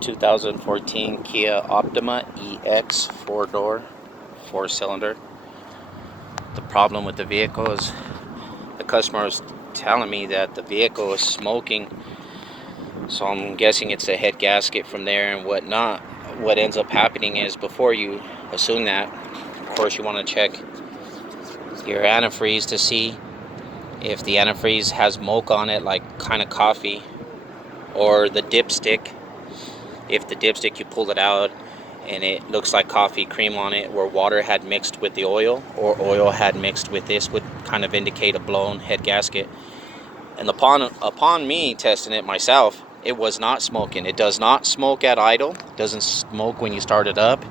2014 Kia Optima EX 4-door, 4-cylinder. The problem with the vehicle is the customer is telling me that the vehicle is smoking, so I'm guessing it's a head gasket from there and whatnot. What ends up happening is, before you assume that, of course you want to check your antifreeze to see if the antifreeze has smoke on it, like kind of coffee, or the dipstick. If the dipstick, you pull it out and it looks like coffee cream on it, where water had mixed with the oil, or oil had mixed with this, would kind of indicate a blown head gasket. And upon me testing it myself, it was not smoking. It does not smoke at idle. It doesn't smoke when you start it up,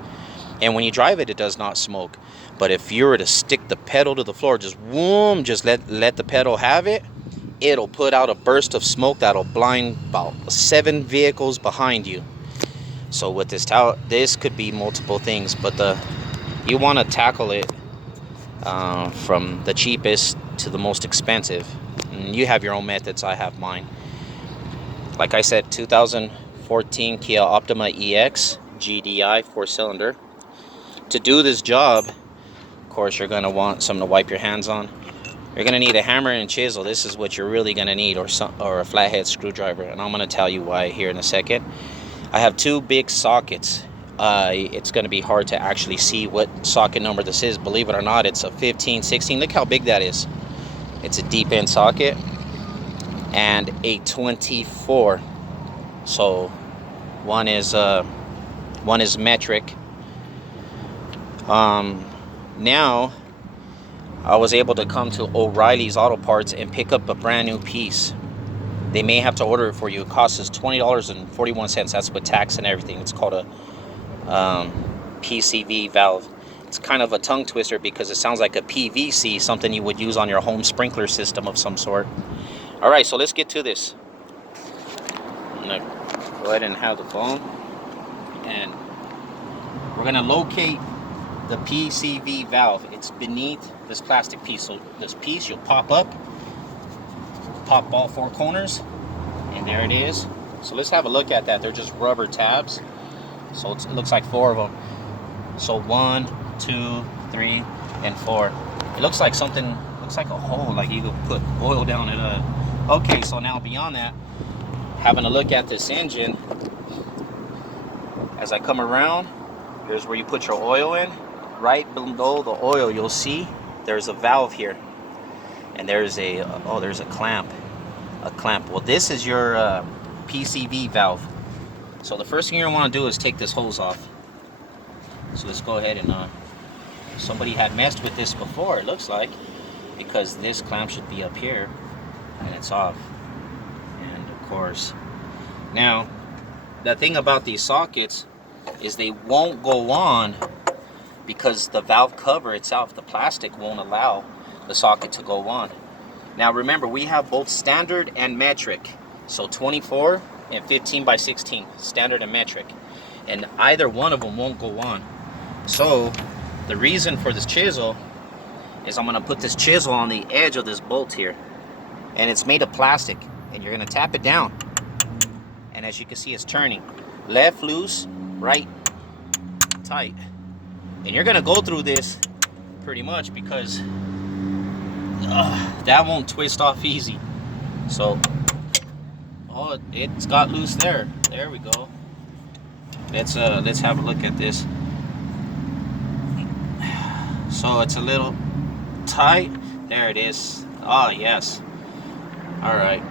and when you drive it, it does not smoke. But if you were to stick the pedal to the floor, just whoom, just let the pedal have it, it'll put out a burst of smoke that'll blind about 7 vehicles behind you. So with this could be multiple things, but you want to tackle it from the cheapest to the most expensive. And you have your own methods. I have mine. Like I said, 2014 Kia Optima EX GDI 4-cylinder. To do this job, of course, you're going to want something to wipe your hands on. You're going to need a hammer and chisel. This is what you're really going to need, or a flathead screwdriver, and I'm going to tell you why here in a second. I have 2 big sockets. It's going to be hard to actually see what socket number this is. Believe it or not, it's a 15, 16. Look how big that is. It's a deep end socket and a 24. So one is metric. Now I was able to come to O'Reilly's Auto Parts and pick up a brand new piece. They may have to order it for you. It costs us $20.41. That's with tax and everything. It's called a PCV valve. It's kind of a tongue twister because it sounds like a PVC, something you would use on your home sprinkler system of some sort. All right, so let's get to this. I'm gonna go ahead and have the phone, and we're gonna locate the PCV valve. It's beneath this plastic piece. So this piece you'll pop up, pop all 4 corners, and there it is. So let's have a look at that. They're just rubber tabs, so it looks like 4 of them. So 1, 2, 3, and 4. It looks like something, looks like a hole, like you could put oil down it. Okay, so now beyond that, having a look at this engine, as I come around, here's where you put your oil in. Right below the oil, you'll see there's a valve here, and there's a there's a clamp. Well, this is your PCV valve. So the first thing you're gonna want to do is take this hose off. So let's go ahead and somebody had messed with this before, it looks like, because this clamp should be up here and it's off. And of course, now the thing about these sockets is they won't go on because the valve cover itself, the plastic, won't allow the socket to go on. Now remember, we have both standard and metric, so 24 and 15 by 16, standard and metric, and either one of them won't go on. So the reason for this chisel is I'm going to put this chisel on the edge of this bolt here, and it's made of plastic, and you're going to tap it down, and as you can see, it's turning left loose, right tight. And you're going to go through this pretty much because that won't twist off easy. So it's got loose there. There we go. Let's have a look at this. So it's a little tight. There it is. Oh yes. All right.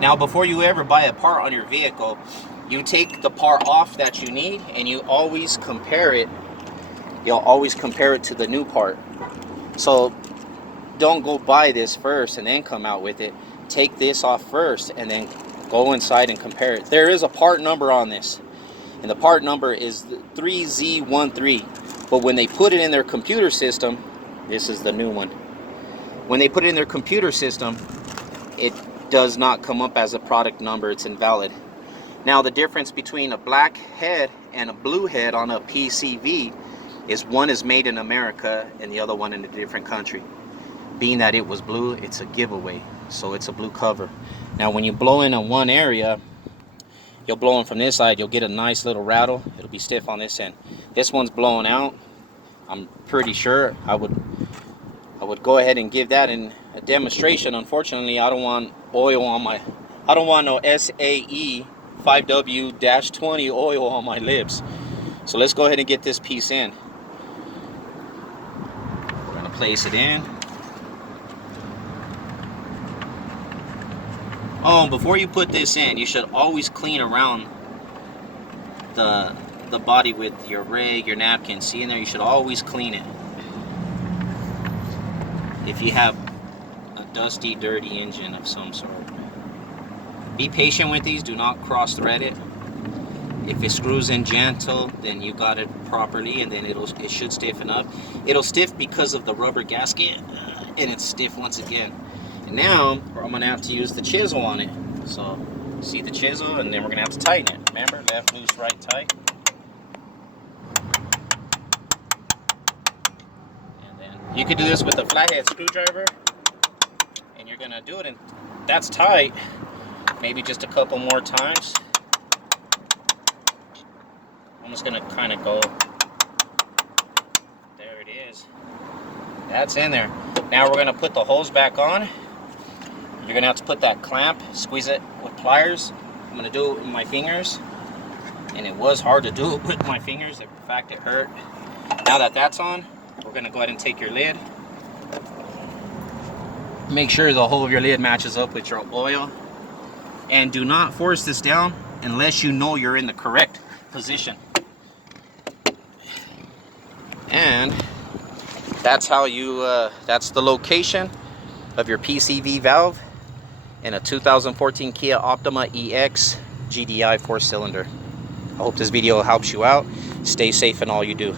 Now before you ever buy a part on your vehicle, you take the part off that you need, and you always compare it. You'll always compare it to the new part. So don't go buy this first and then come out with it. Take this off first and then go inside and compare it. There is a part number on this, and the part number is 3Z13. But when they put it in their computer system, this is the new one. When they put it in their computer system, it does not come up as a product number. It's invalid. Now the difference between a black head and a blue head on a PCV is one is made in America and the other one in a different country. Being that it was blue, it's a giveaway, so it's a blue cover. Now when you blow in on one area, you'll blow them from this side, you'll get a nice little rattle. It'll be stiff on this end. This one's blowing out. I'm pretty sure I would go ahead and give that in a demonstration. Unfortunately, I don't want oil on my, I don't want no SAE 5W-20 oil on my lips. So let's go ahead and get this piece in. We're gonna place it in. Oh, before you put this in, you should always clean around the body with your rag, your napkin. See in there, you should always clean it. If you have a dusty, dirty engine of some sort. Be patient with these, do not cross thread it. If it screws in gentle, then you got it properly, and then it should stiffen up. It'll stiff because of the rubber gasket, and it's stiff once again. And now I'm gonna have to use the chisel on it. So see the chisel, and then we're gonna have to tighten it. Remember, left loose, right tight. And then you could do this with a flathead screwdriver, and you're gonna do it, and that's tight. Maybe just a couple more times. I'm just gonna kind of go. There it is. That's in there. Now we're gonna put the hose back on. You're gonna have to put that clamp, squeeze it with pliers. I'm gonna do it with my fingers, and it was hard to do it with my fingers. In fact, it hurt. Now that that's on, we're gonna go ahead and take your lid. Make sure the whole of your lid matches up with your oil, and do not force this down unless you know you're in the correct position. And that's how you, that's the location of your PCV valve in a 2014 Kia Optima EX GDI 4-cylinder. I hope this video helps you out. Stay safe in all you do.